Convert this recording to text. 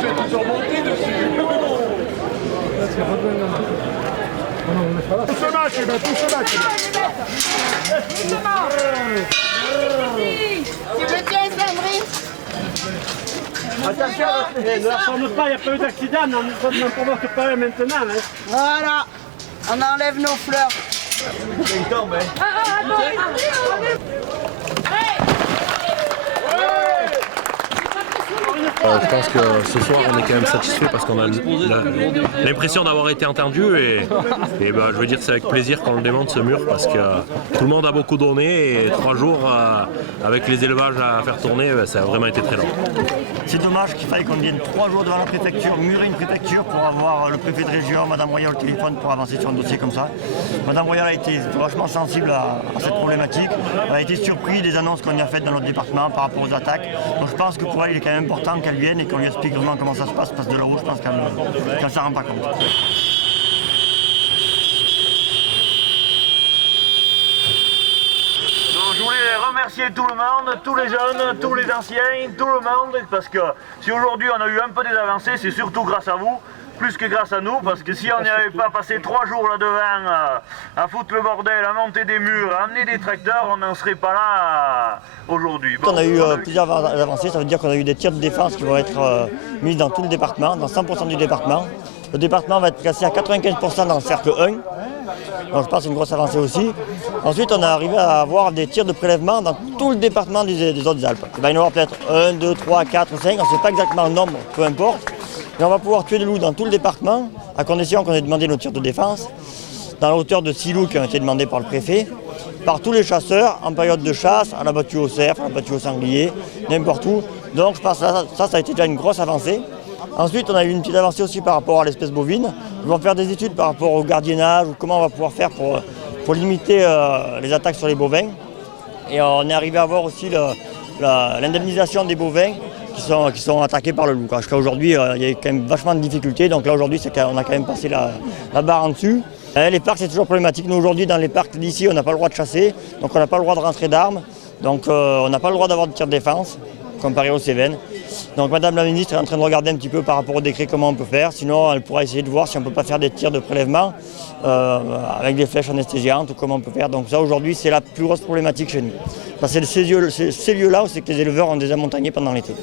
C'est remonté dessus. Tout ce match, tout ce match. Tu veux tiens, Sandrine? Attention, ne la forme pas, il n'y a pas eu d'accident, on n'en provoque pas un maintenant. Hein. Voilà, on enlève nos fleurs. Il tombe, hein. Je pense que ce soir on est quand même satisfait parce qu'on a l'impression d'avoir été entendu et ben, je veux dire c'est avec plaisir qu'on le démonte ce mur parce que tout le monde a beaucoup donné et 3 jours avec les élevages à faire tourner ça a vraiment été très long. C'est dommage qu'il faille qu'on vienne 3 jours devant la préfecture, murer une préfecture pour avoir le préfet de région, Madame Royal au téléphone pour avancer sur un dossier comme ça. Madame Royal a été vachement sensible à cette problématique. Elle a été surprise des annonces qu'on y a faites dans notre département par rapport aux attaques. Donc je pense que pour elle, il est quand même important qu'elle vienne et qu'on lui explique vraiment comment ça se passe parce que de là-haut, je pense qu'elle ne s'en rend pas compte. Je voulais remercier tout le monde, tous les jeunes, tous les anciens, tout le monde, parce que si aujourd'hui on a eu un peu des avancées, c'est surtout grâce à vous, plus que grâce à nous, parce que si on n'y avait pas passé 3 jours là-devant à foutre le bordel, à monter des murs, à amener des tracteurs, on n'en serait pas là aujourd'hui. On a eu plusieurs avancées, ça veut dire qu'on a eu des tirs de défense qui vont être mis dans tout le département, dans 100% du département. Le département va être classé à 95% dans le cercle 1. Donc je pense que c'est une grosse avancée aussi. Ensuite, on est arrivé à avoir des tirs de prélèvement dans tout le département des Hautes-Alpes. Il va y en avoir peut-être 1, 2, 3, 4, 5, on ne sait pas exactement le nombre, peu importe. Mais on va pouvoir tuer des loups dans tout le département, à condition qu'on ait demandé nos tirs de défense, dans la hauteur de 6 loups qui ont été demandés par le préfet, par tous les chasseurs, en période de chasse, à la battue au cerf, à la battue au sanglier, n'importe où. Donc je pense que ça a été déjà une grosse avancée. Ensuite, on a eu une petite avancée aussi par rapport à l'espèce bovine. Nous allons faire des études par rapport au gardiennage, ou comment on va pouvoir faire pour limiter les attaques sur les bovins. Et on est arrivé à voir aussi l'indemnisation des bovins qui sont attaqués par le loup. Jusqu'à aujourd'hui, il y a quand même vachement de difficultés. Donc là, aujourd'hui, on a quand même passé la barre en dessus. Les parcs, c'est toujours problématique. Nous, aujourd'hui, dans les parcs d'ici, on n'a pas le droit de chasser. Donc on n'a pas le droit de rentrer d'armes. Donc on n'a pas le droit d'avoir de tir de défense, comparé aux Cévennes. Donc Madame la ministre est en train de regarder un petit peu par rapport au décret comment on peut faire. Sinon, elle pourra essayer de voir si on ne peut pas faire des tirs de prélèvement avec des flèches anesthésiantes ou comment on peut faire. Donc ça, aujourd'hui, c'est la plus grosse problématique chez nous. Parce que c'est ces lieux-là où c'est que les éleveurs ont déjà montagnés pendant l'été.